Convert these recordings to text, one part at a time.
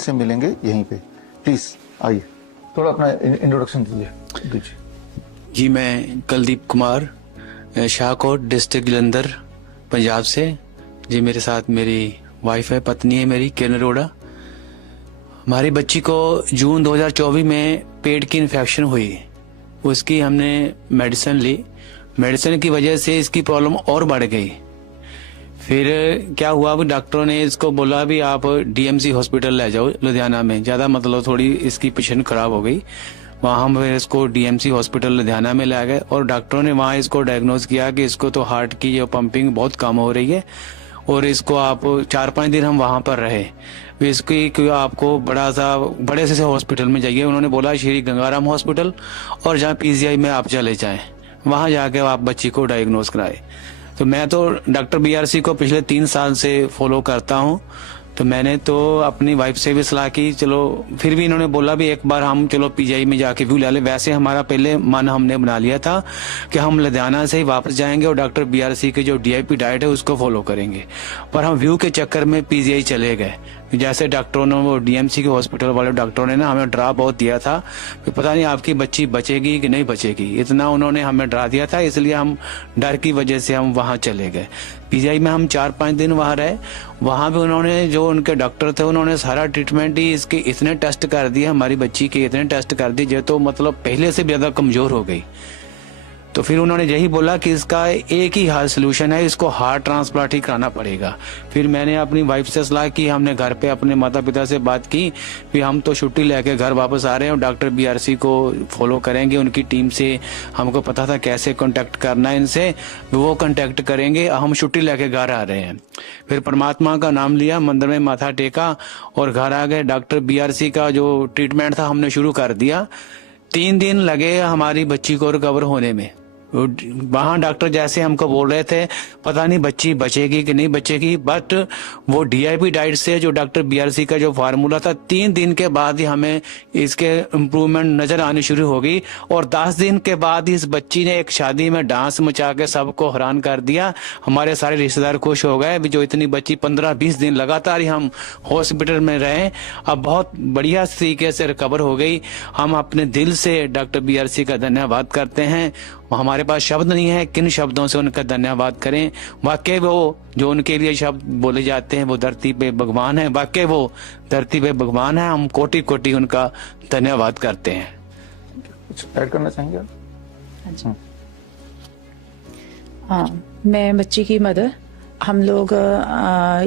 से मिलेंगे यहीं पे। प्लीज आइए, थोड़ा अपना इंट्रोडक्शन दीजिए। जी, मैं कुलदीप कुमार, शाहकोट डिस्ट्रिक्ट जलंधर, पंजाब से। जी, मेरे साथ मेरी वाइफ है, पत्नी है मेरी, किरण अरोड़ा। हमारी बच्ची को जून 2024 में पेट की इन्फेक्शन हुई। उसकी हमने मेडिसिन ली। मेडिसिन की वजह से इसकी प्रॉब्लम और बढ़ गई। फिर क्या हुआ, अब डॉक्टरों ने इसको बोला भी आप डीएमसी हॉस्पिटल ले जाओ लुधियाना में। ज़्यादा मतलब थोड़ी इसकी पेशेंट खराब हो गई। वहाँ हम फिर इसको डीएमसी हॉस्पिटल लुधियाना में ले गए और डॉक्टरों ने वहाँ इसको डायग्नोज किया कि इसको तो हार्ट की जो पंपिंग बहुत कम हो रही है और इसको आप 4-5 दिन हम वहाँ पर रहे। इसकी आपको बड़े से हॉस्पिटल में जाइए। उन्होंने बोला श्री गंगाराम हॉस्पिटल और जहाँ पीजीआई में आप चले जाएं, वहाँ जाके आप बच्ची को डायग्नोज कराए। तो मैं तो डॉक्टर बीआरसी को पिछले 3 साल से फॉलो करता हूँ। तो मैंने तो अपनी वाइफ से भी सलाह की, चलो फिर भी इन्होंने बोला भी एक बार हम चलो पीजीआई में जाके व्यू ले ले। वैसे हमारा पहले मन हमने बना लिया था कि हम लुधियाना से ही वापस जाएंगे और डॉक्टर बीआरसी की जो डीआईपी डाइट है उसको फॉलो करेंगे, पर हम व्यू के चक्कर में पीजीआई चले गए। जैसे डॉक्टरों ने, वो डीएमसी के हॉस्पिटल वाले डॉक्टरों ने ना हमें डरा बहुत दिया था कि पता नहीं आपकी बच्ची बचेगी कि नहीं बचेगी, इतना उन्होंने हमें डरा दिया था। इसलिए हम डर की वजह से हम वहाँ चले गए। पीजीआई में हम 4-5 दिन वहाँ रहे। वहाँ भी उन्होंने, जो उनके डॉक्टर थे, उन्होंने सारा ट्रीटमेंट ही इसके इतने टेस्ट कर दिए, हमारी बच्ची के इतने टेस्ट कर दिए जो तो मतलब पहले से भी ज्यादा कमजोर हो गई। तो फिर उन्होंने यही बोला कि इसका एक ही हाल सोल्यूशन है, इसको हार्ट ट्रांसप्लांट ही कराना पड़ेगा। फिर मैंने अपनी वाइफ से सलाह की, हमने घर पे अपने माता पिता से बात की कि हम तो छुट्टी लेके घर वापस आ रहे हैं और डॉक्टर बीआरसी को फॉलो करेंगे। उनकी टीम से हमको पता था कैसे कांटेक्ट करना है इनसे, वो कांटेक्ट करेंगे। हम छुट्टी लेके घर आ रहे हैं। फिर परमात्मा का नाम लिया, मंदिर में माथा टेका और घर आ गए। डॉक्टर बीआरसी का जो ट्रीटमेंट था हमने शुरू कर दिया। 3 दिन लगे हमारी बच्ची को रिकवर होने में। वहाँ डॉक्टर जैसे हमको बोल रहे थे पता नहीं बच्ची बचेगी कि नहीं बचेगी, बट वो डीआईपी डाइट से जो डॉक्टर बीआरसी का जो फार्मूला था, 3 दिन के बाद ही हमें इसके इम्प्रूवमेंट नजर आनी शुरू हो गई। और 10 दिन के बाद इस बच्ची ने एक शादी में डांस मचा के सबको हैरान कर दिया। हमारे सारे रिश्तेदार खुश हो गए। जो इतनी बच्ची 15-20 दिन लगातार ही हम हॉस्पिटल में रहे, अब बहुत बढ़िया तरीके से रिकवर हो गई। हम अपने दिल से डॉक्टर बीआरसी का धन्यवाद करते हैं। हमारे पास शब्द नहीं है किन शब्दों से उनका धन्यवाद करें। वाकई वो जो उनके लिए शब्द बोले जाते हैं, वो धरती पे भगवान है। वाकई वो धरती पे भगवान है। हम कोटि कोटि उनका धन्यवाद करते हैं। कुछ ऐड करना चाहेंगे आप? अच्छा, हाँ, मैं बच्ची की मदर। हम लोग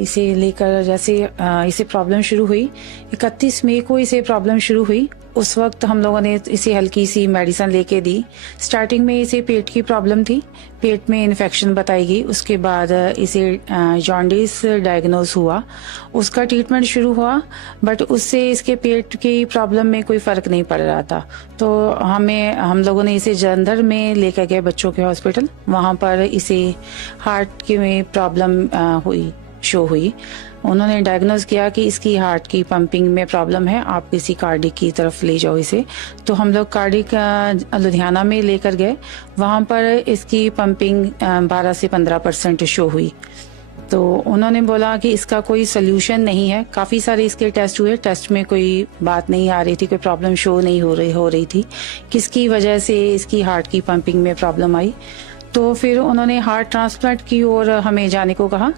इसे लेकर, जैसे इसे प्रॉब्लम शुरू हुई 31 मई को इसे प्रॉब्लम शुरू हुई, उस वक्त हम लोगों ने इसे हल्की सी मेडिसिन लेके दी। स्टार्टिंग में इसे पेट की प्रॉब्लम थी, पेट में इन्फेक्शन बताई गई। उसके बाद इसे जॉन्डिस डायग्नोज हुआ, उसका ट्रीटमेंट शुरू हुआ, बट उससे इसके पेट की प्रॉब्लम में कोई फर्क नहीं पड़ रहा था। तो हम लोगों ने इसे जलंधर में लेकर गए बच्चों के हॉस्पिटल। वहाँ पर इसे हार्ट की में प्रॉब्लम शो हुई। उन्होंने डायग्नोज किया कि इसकी हार्ट की पंपिंग में प्रॉब्लम है, आप किसी कार्डिक की तरफ ले जाओ इसे। तो हम लोग कार्डिक लुधियाना में लेकर गए। वहाँ पर इसकी पंपिंग 12 से 15% शो हुई। तो उन्होंने बोला कि इसका कोई सोल्यूशन नहीं है। काफी सारे इसके टेस्ट हुए, टेस्ट में कोई बात नहीं आ रही थी, कोई प्रॉब्लम शो नहीं हो रही थी, किसकी वजह से इसकी हार्ट की पंपिंग में प्रॉब्लम आई। तो फिर उन्होंने हार्ट ट्रांसप्लांट की ओर हमें जाने को कहा,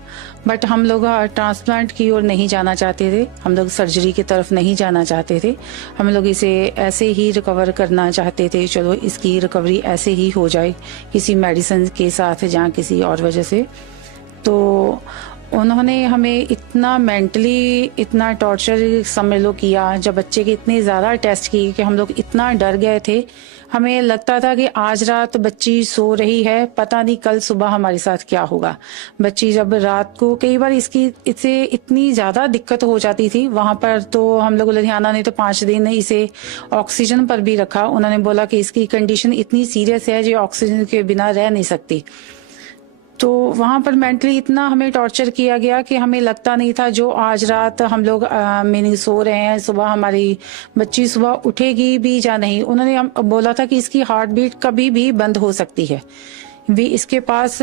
बट हम लोग हार्ट ट्रांसप्लांट की ओर नहीं जाना चाहते थे। हम लोग सर्जरी की तरफ नहीं जाना चाहते थे। हम लोग इसे ऐसे ही रिकवर करना चाहते थे, चलो इसकी रिकवरी ऐसे ही हो जाए किसी मेडिसिन के साथ या किसी और वजह से। तो उन्होंने हमें इतना मेंटली इतना टॉर्चर समझ लो किया, जब बच्चे के इतने ज़्यादा टेस्ट किए कि हम लोग इतना डर गए थे। हमें लगता था कि आज रात बच्ची सो रही है, पता नहीं कल सुबह हमारे साथ क्या होगा। बच्ची जब रात को कई बार इससे इतनी ज़्यादा दिक्कत हो जाती थी वहाँ पर, तो हम लोग लुधियाना ने तो 5 दिन इसे ऑक्सीजन पर भी रखा। उन्होंने बोला कि इसकी कंडीशन इतनी सीरियस है जो ऑक्सीजन के बिना रह नहीं सकती। तो वहाँ पर मेंटली इतना हमें टॉर्चर किया गया कि हमें लगता नहीं था जो आज रात हम लोग मीनिंग सो रहे हैं, सुबह हमारी बच्ची सुबह उठेगी भी या नहीं। उन्होंने बोला था कि इसकी हार्ट बीट कभी भी बंद हो सकती है, भी इसके पास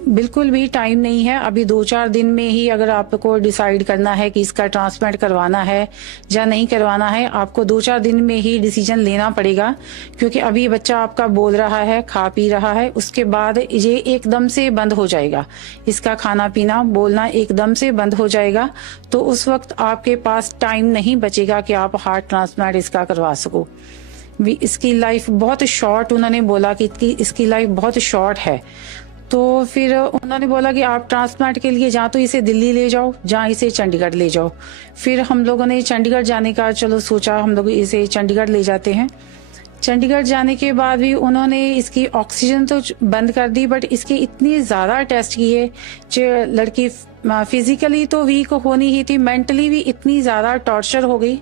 बिल्कुल भी टाइम नहीं है। अभी 2-4 दिन में ही अगर आपको डिसाइड करना है कि इसका ट्रांसप्लांट करवाना है या नहीं करवाना है, आपको 2-4 दिन में ही डिसीजन लेना पड़ेगा, क्योंकि अभी बच्चा आपका बोल रहा है, खा पी रहा है, उसके बाद ये एकदम से बंद हो जाएगा। इसका खाना पीना बोलना एकदम से बंद हो जाएगा, तो उस वक्त आपके पास टाइम नहीं बचेगा कि आप हार्ट ट्रांसप्लांट इसका करवा सको। इसकी लाइफ बहुत शॉर्ट, उन्होंने बोला कि इसकी लाइफ बहुत शॉर्ट है। तो फिर उन्होंने बोला कि आप ट्रांसप्लांट के लिए जहाँ तो इसे दिल्ली ले जाओ, जहाँ इसे चंडीगढ़ ले जाओ। फिर हम लोगों ने चंडीगढ़ जाने का चलो सोचा, हम लोग इसे चंडीगढ़ ले जाते हैं। चंडीगढ़ जाने के बाद भी उन्होंने इसकी ऑक्सीजन तो बंद कर दी, बट इसके इतने ज्यादा टेस्ट किए जो लड़की फिजिकली तो वीक होनी ही थी, मेंटली भी इतनी ज्यादा टॉर्चर हो गई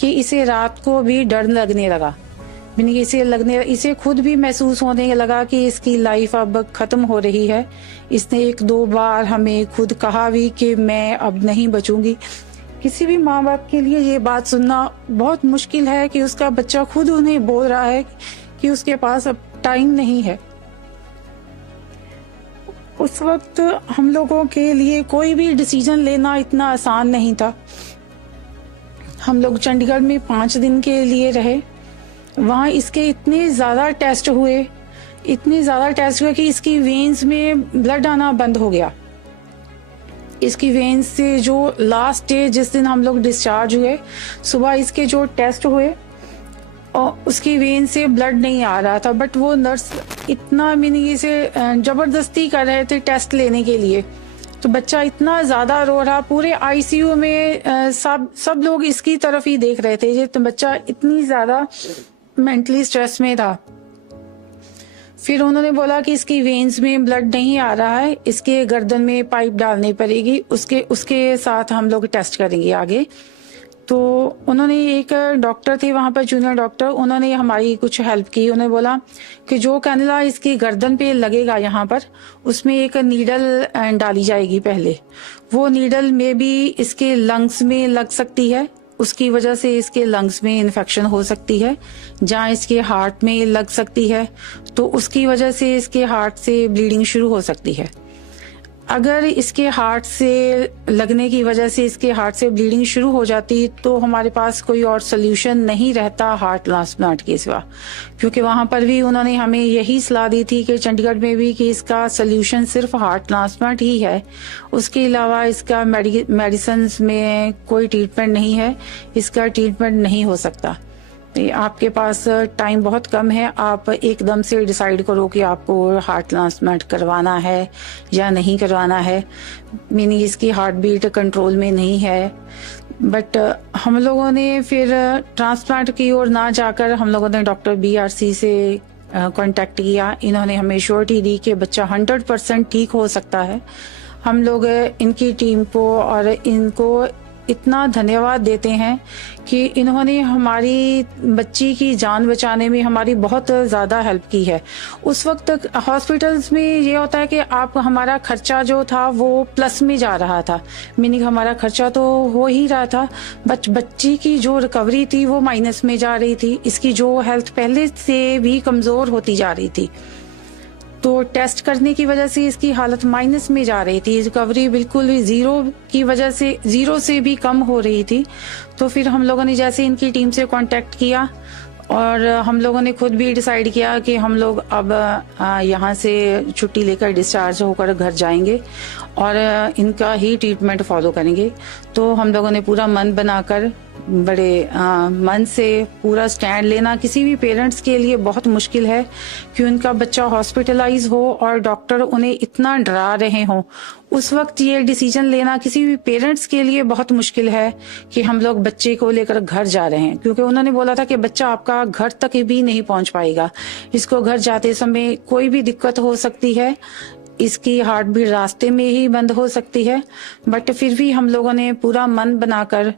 कि इसे रात को भी डर लगने लगा। इसे खुद भी महसूस होने लगा कि इसकी लाइफ अब खत्म हो रही है। इसने 1-2 बार हमें खुद कहा भी कि मैं अब नहीं बचूंगी। किसी भी माँ बाप के लिए ये बात सुनना बहुत मुश्किल है कि उसका बच्चा खुद उन्हें बोल रहा है कि उसके पास अब टाइम नहीं है। उस वक्त हम लोगों के लिए कोई भी डिसीजन लेना इतना आसान नहीं था। हम लोग चंडीगढ़ में 5 दिन के लिए रहे। वहाँ इसके इतने ज्यादा टेस्ट हुए कि इसकी वेन्स में ब्लड आना बंद हो गया। इसकी वेन्स से जो लास्ट डे जिस दिन हम लोग डिस्चार्ज हुए, सुबह इसके जो टेस्ट हुए और उसकी वेन से ब्लड नहीं आ रहा था, बट वो नर्स इतना इसे जबरदस्ती कर रहे थे टेस्ट लेने के लिए। तो बच्चा इतना ज्यादा रो रहा, पूरे आईसीयू में सब लोग इसकी तरफ ही देख रहे थे। ये तो बच्चा इतनी ज्यादा मेंटली स्ट्रेस में था। फिर उन्होंने बोला कि इसकी वेन्स में ब्लड नहीं आ रहा है, इसके गर्दन में पाइप डालनी पड़ेगी, उसके साथ हम लोग टेस्ट करेंगे आगे। तो उन्होंने, एक डॉक्टर थे वहां पर, जूनियर डॉक्टर, उन्होंने हमारी कुछ हेल्प की। उन्होंने बोला कि जो कैनुला इसकी गर्दन पे लगेगा यहाँ पर, उसमें एक नीडल डाली जाएगी पहले। वो नीडल में भी इसके लंग्स में लग सकती है, उसकी वजह से इसके लंग्स में इन्फेक्शन हो सकती है। जहाँ इसके हार्ट में लग सकती है तो उसकी वजह से इसके हार्ट से ब्लीडिंग शुरू हो सकती है। अगर इसके हार्ट से लगने की वजह से इसके हार्ट से ब्लीडिंग शुरू हो जाती तो हमारे पास कोई और सोल्यूशन नहीं रहता हार्ट ट्रांसप्लांट के सिवा, क्योंकि वहां पर भी उन्होंने हमें यही सलाह दी थी कि चंडीगढ़ में भी कि इसका सोल्यूशन सिर्फ हार्ट ट्रांसप्लांट ही है, उसके अलावा इसका मेडिसिन में कोई ट्रीटमेंट नहीं है, इसका ट्रीटमेंट नहीं हो सकता। आपके पास टाइम बहुत कम है, आप एकदम से डिसाइड करो कि आपको हार्ट ट्रांसप्लांट करवाना है या नहीं करवाना है। मीनिंग इसकी हार्ट बीट कंट्रोल में नहीं है। बट हम लोगों ने फिर ट्रांसप्लांट की ओर ना जाकर हम लोगों ने डॉक्टर BRC से कांटेक्ट किया। इन्होंने हमें श्योरिटी दी कि बच्चा 100% ठीक हो सकता है। हम लोग इनकी टीम को और इनको इतना धन्यवाद देते हैं कि इन्होंने हमारी बच्ची की जान बचाने में हमारी बहुत ज़्यादा हेल्प की है। उस वक्त हॉस्पिटल्स में ये होता है कि आप, हमारा खर्चा जो था वो प्लस में जा रहा था, मीनिंग हमारा खर्चा तो हो ही रहा था, बच्ची की जो रिकवरी थी वो माइनस में जा रही थी। इसकी जो हेल्थ पहले से भी कमज़ोर होती जा रही थी, तो टेस्ट करने की वजह से इसकी हालत माइनस में जा रही थी। रिकवरी बिल्कुल भी जीरो से भी कम हो रही थी। तो फिर हम लोगों ने जैसे इनकी टीम से कांटेक्ट किया और हम लोगों ने खुद भी डिसाइड किया कि हम लोग अब यहाँ से छुट्टी लेकर डिस्चार्ज होकर घर जाएंगे और इनका ही ट्रीटमेंट फॉलो करेंगे। तो हम लोगों ने पूरा मन बनाकर, बड़े मन से पूरा स्टैंड लेना किसी भी पेरेंट्स के लिए बहुत मुश्किल है कि उनका बच्चा हॉस्पिटलाइज हो और डॉक्टर उन्हें इतना डरा रहे हों। उस वक्त ये डिसीजन लेना किसी भी पेरेंट्स के लिए बहुत मुश्किल है कि हम लोग बच्चे को लेकर घर जा रहे हैं, क्योंकि उन्होंने बोला था कि बच्चा आपका घर तक भी नहीं पहुंच पाएगा, इसको घर जाते समय कोई भी दिक्कत हो सकती है, इसकी हार्ट भी रास्ते में ही बंद हो सकती है। बट फिर भी हम लोगों ने पूरा मन बनाकर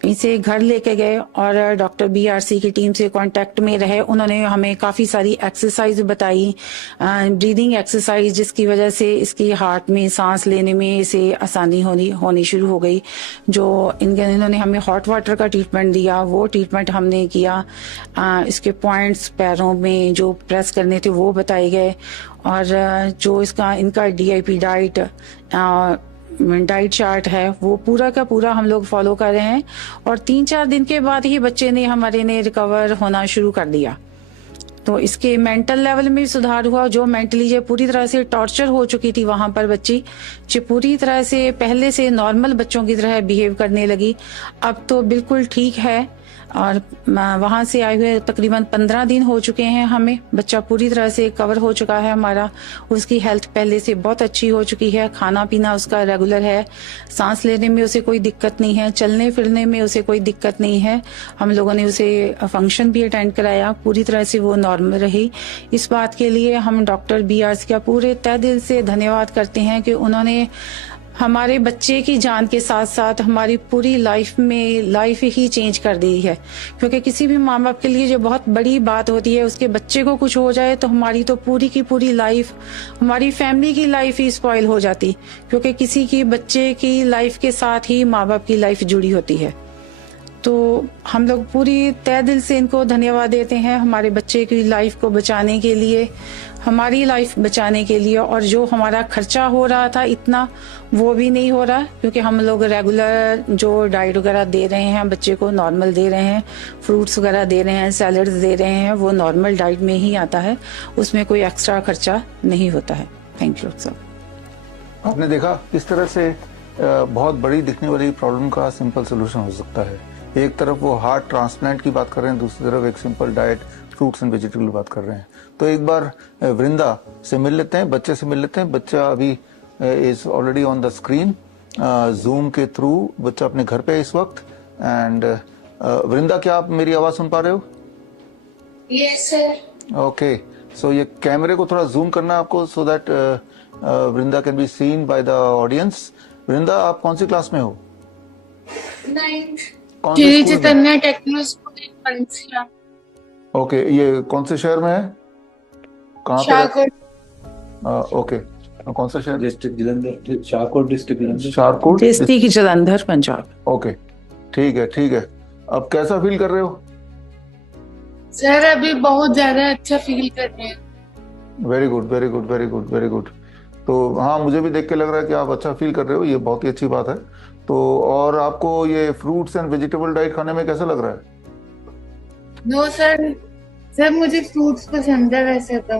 इसे घर लेके गए और डॉक्टर BRC की टीम से कांटेक्ट में रहे। उन्होंने हमें काफ़ी सारी एक्सरसाइज बताई, ब्रीदिंग एक्सरसाइज, जिसकी वजह से इसकी हार्ट में सांस लेने में इसे आसानी होनी शुरू हो गई। जो इन्होंने हमें हॉट वाटर का ट्रीटमेंट दिया, वो ट्रीटमेंट हमने किया। इसके पॉइंट्स पैरों में जो प्रेस करने थे वो बताए गए, और जो इनका DIP डाइट चार्ट है वो पूरा का पूरा हम लोग फॉलो कर रहे हैं। और 3-4 दिन के बाद ही बच्चे ने हमारे ने रिकवर होना शुरू कर दिया। तो इसके मेंटल लेवल में भी सुधार हुआ। जो मेंटली जो पूरी तरह से टॉर्चर हो चुकी थी वहां पर बच्ची, जो पूरी तरह से पहले से नॉर्मल बच्चों की तरह बिहेव करने लगी, अब तो बिल्कुल ठीक है। और वहां से आए हुए तकरीबन 15 दिन हो चुके हैं हमें। बच्चा पूरी तरह से कवर हो चुका है हमारा। उसकी हेल्थ पहले से बहुत अच्छी हो चुकी है। खाना पीना उसका रेगुलर है। सांस लेने में उसे कोई दिक्कत नहीं है। चलने फिरने में उसे कोई दिक्कत नहीं है। हम लोगों ने उसे फंक्शन भी अटेंड कराया, पूरी तरह से वो नॉर्मल रही। इस बात के लिए हम डॉक्टर BRC का पूरे तहे दिल से धन्यवाद करते हैं कि उन्होंने हमारे बच्चे की जान के साथ साथ हमारी पूरी लाइफ ही चेंज कर दी है। क्योंकि किसी भी माँ बाप के लिए जो बहुत बड़ी बात होती है, उसके बच्चे को कुछ हो जाए तो हमारी तो पूरी की पूरी लाइफ, हमारी फैमिली की लाइफ ही स्पॉइल हो जाती। क्योंकि किसी की बच्चे की लाइफ के साथ ही माँ बाप की लाइफ जुड़ी होती है। तो हम लोग पूरी तहे दिल से इनको धन्यवाद देते हैं, हमारे बच्चे की लाइफ को बचाने के लिए, हमारी लाइफ बचाने के लिए। और जो हमारा खर्चा हो रहा था इतना, वो भी नहीं हो रहा, क्योंकि हम लोग रेगुलर जो डाइट वगैरह दे रहे हैं बच्चे को, नॉर्मल दे रहे हैं, फ्रूट्स वगैरह दे रहे हैं, सैलड्स दे रहे हैं, वो नॉर्मल डाइट में ही आता है। उसमें कोई एक्स्ट्रा खर्चा नहीं होता है। Thank you sir. आपने देखा किस तरह से बहुत बड़ी दिखने वाली प्रॉब्लम का सिंपल सोल्यूशन हो सकता है। एक तरफ वो हार्ट ट्रांसप्लांट की बात कर रहे हैं, दूसरी तरफ एक simple diet, fruits and vegetable की बात कर रहे हैं। तो एक बार वृंदा से मिल लेते हैं, बच्चे से मिल लेते हैं। बच्चा अभी is already on the screen, zoom के थ्रू बच्चा अपने घर पे है इस वक्त। एंड वृंदा, क्या आप मेरी आवाज सुन पा रहे हो? Yes sir. ओके, सो ये कैमरे को थोड़ा जूम करना है आपको, so that Vrinda can be seen by the audience. Vrinda, आप कौन सी क्लास में हो? 9th। कौन से स्कूल में? Chaitanya techno school in Panchkula. Okay, ये कौन से शहर में है? कहाँ पे? शाहकोट। ओके, कौन सा शहर? District Jalandhar, Shahkot district Jalandhar. Shahkot district Jalandhar, Punjab. Okay, ठीक है ठीक है। अब कैसा फील कर रहे हो? सर अभी बहुत ज्यादा अच्छा फील कर रहे हैं। Very good very good very good very good. तो हाँ, मुझे भी देख के लग रहा है कि आप अच्छा फील कर रहे हो, ये बहुत ही अच्छी बात है। तो और आपको ये फ्रूट्स एंड वेजिटेबल डाइट खाने में कैसा लग रहा है? नो सर, सर मुझे फ्रूट्स पसंद है वैसे तो।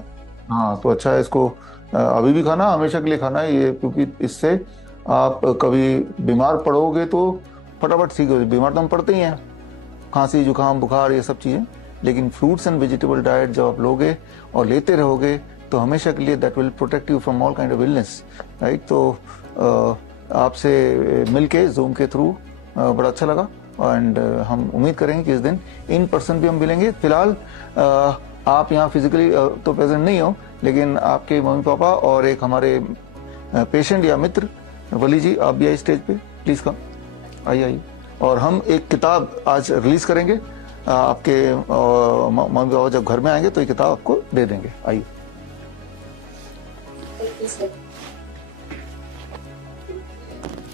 हाँ, तो अच्छा है, इसको अभी भी खाना, हमेशा के लिए खाना है ये, क्योंकि इससे आप कभी बीमार पड़ोगे तो फटाफट सीख हो। बीमार तो हम पड़ते ही हैं, खांसी जुकाम बुखार ये सब चीज़ें, लेकिन फ्रूट्स एंड वेजिटेबल डाइट जब आप लोगे और लेते रहोगे तो हमेशा के लिए that will protect you from all kind of illness, right. तो आपसे मिलके जूम के थ्रू बड़ा अच्छा लगा। एंड हम उम्मीद करेंगे कि इस दिन इन पर्सन भी हम मिलेंगे। फिलहाल आप यहाँ फिजिकली तो प्रेजेंट नहीं हो, लेकिन आपके मम्मी पापा और एक हमारे पेशेंट या मित्र वली जी, आप भी आइए स्टेज पे, प्लीज कम, आइए आइए। और हम एक किताब आज रिलीज करेंगे, आपके मम्मी पापा जब घर में आएंगे तो ये किताब आपको दे देंगे। आइए।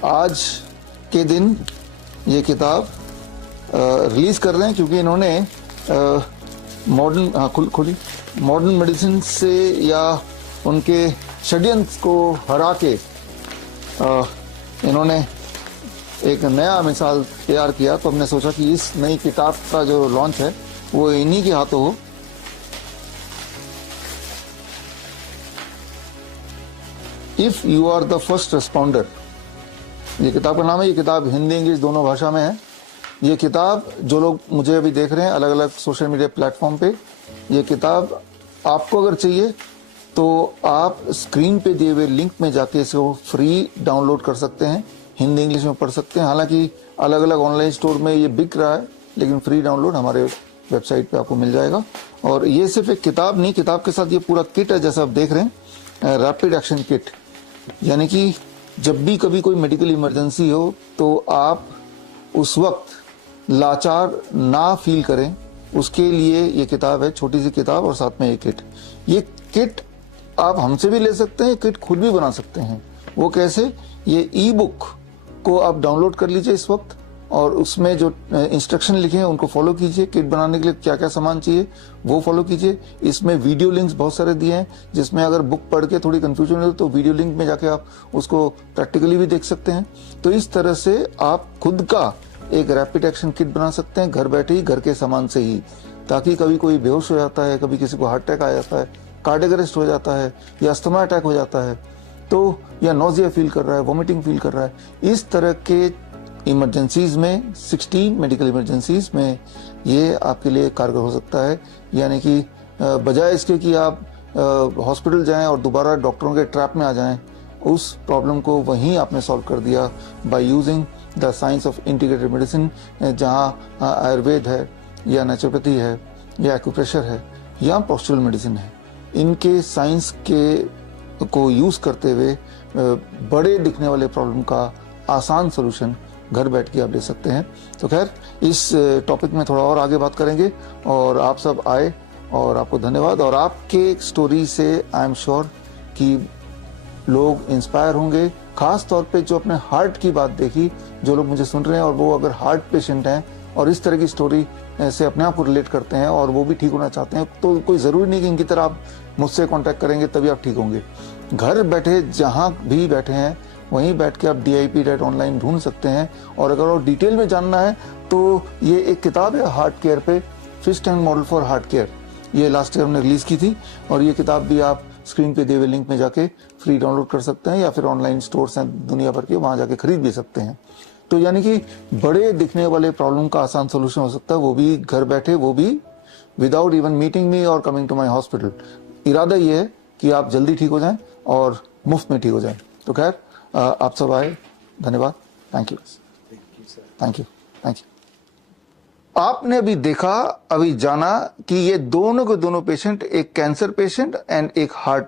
आज के दिन ये किताब रिलीज कर रहे हैं क्योंकि इन्होंने मॉडर्न मेडिसिन से या उनके षड्यंत्र को हरा के इन्होंने एक नया मिसाल तैयार किया। तो हमने सोचा कि इस नई किताब का जो लॉन्च है वो इन्हीं के हाथों हो। If you are the first responder, ये किताब का नाम है। ये किताब हिंदी इंग्लिश दोनों भाषा में है। ये किताब जो लोग मुझे अभी देख रहे हैं अलग अलग सोशल मीडिया प्लेटफॉर्म पे, ये किताब आपको अगर चाहिए तो आप स्क्रीन पे दिए हुए लिंक में जाके इसको फ्री डाउनलोड कर सकते हैं, हिंदी इंग्लिश में पढ़ सकते हैं। हालांकि अलग अलग ऑनलाइन स्टोर में ये बिक रहा है, लेकिन फ्री डाउनलोड हमारे वेबसाइट पे आपको मिल जाएगा। और ये सिर्फ एक किताब नहीं, किताब के साथ ये पूरा किट है जैसा आप देख रहे हैं, रैपिड एक्शन किट। यानी कि जब भी कभी कोई मेडिकल इमरजेंसी हो तो आप उस वक्त लाचार ना फील करें उसके लिए ये किताब है, छोटी सी किताब और साथ में एक किट। ये किट आप हमसे भी ले सकते हैं, किट खुद भी बना सकते हैं। वो कैसे? ये ई बुक को आप डाउनलोड कर लीजिए इस वक्त और उसमें जो इंस्ट्रक्शन लिखे हैं उनको फॉलो कीजिए। किट बनाने के लिए क्या क्या सामान चाहिए वो फॉलो कीजिए। इसमें वीडियो लिंक्स बहुत सारे दिए हैं जिसमें अगर बुक पढ़ के थोड़ी कंफ्यूजन हो तो वीडियो लिंक में जाके आप उसको प्रैक्टिकली भी देख सकते हैं। तो इस तरह से आप खुद का एक रैपिड एक्शन किट बना सकते हैं घर बैठे ही, घर के सामान से ही, ताकि कभी कोई बेहोश हो जाता है, कभी किसी को हार्ट अटैक आ जाता है, कार्डियक अरेस्ट हो जाता है या अस्थमा अटैक हो जाता है, तो या नोजिया फील कर रहा है, वॉमिटिंग फील कर रहा है, इस तरह के इमरजेंसीज में 16 मेडिकल इमरजेंसीज में ये आपके लिए कारगर हो सकता है। यानी कि बजाय इसके कि आप हॉस्पिटल जाएं और दोबारा डॉक्टरों के ट्रैप में आ जाएं, उस प्रॉब्लम को वहीं आपने सॉल्व कर दिया by using the science of integrated medicine, जहाँ आयुर्वेद है या नेचुरोपैथी है या एक्यूप्रेशर है या पोस्चरल मेडिसिन है। इनके साइंस के को यूज करते हुए बड़े दिखने वाले प्रॉब्लम का आसान सोल्यूशन घर बैठ के आप ले सकते हैं। तो खैर, इस टॉपिक में थोड़ा और आगे बात करेंगे और आप सब आए और आपको धन्यवाद। और आपके स्टोरी से आई एम श्योर कि लोग इंस्पायर होंगे, खास तौर पे जो अपने हार्ट की बात देखी, जो लोग मुझे सुन रहे हैं और वो अगर हार्ट पेशेंट हैं और इस तरह की स्टोरी से अपने आप को रिलेट करते हैं और वो भी ठीक होना चाहते हैं, तो कोई ज़रूरी नहीं कि इनकी तरह आप मुझसे कांटेक्ट करेंगे तभी आप ठीक होंगे। घर बैठे जहाँ भी बैठे हैं वहीं बैठ के आप DIP ऑनलाइन ढूंढ सकते हैं। और अगर और डिटेल में जानना है तो ये एक किताब है हार्ट केयर पे, fist and model for heart care, ये लास्ट ईयर हमने रिलीज की थी और ये किताब भी आप स्क्रीन पे दिए हुए लिंक में जाके फ्री डाउनलोड कर सकते हैं या फिर ऑनलाइन स्टोर्स हैं दुनिया भर के, वहां जाके खरीद भी सकते हैं। तो यानी कि बड़े दिखने वाले प्रॉब्लम का आसान सोल्यूशन हो सकता है, वो भी घर बैठे, वो भी विदाउट इवन मीटिंग मी और कमिंग टू माई हॉस्पिटल। इरादा ये है कि आप जल्दी ठीक हो जाएं और मुफ्त में ठीक हो जाएं। तो खैर, आप सब आए, धन्यवाद, thank you, thank you, thank you. आपने अभी देखा, अभी जाना कि ये दोनों के दोनों पेशेंट, एक कैंसर पेशेंट एंड एक हार्ट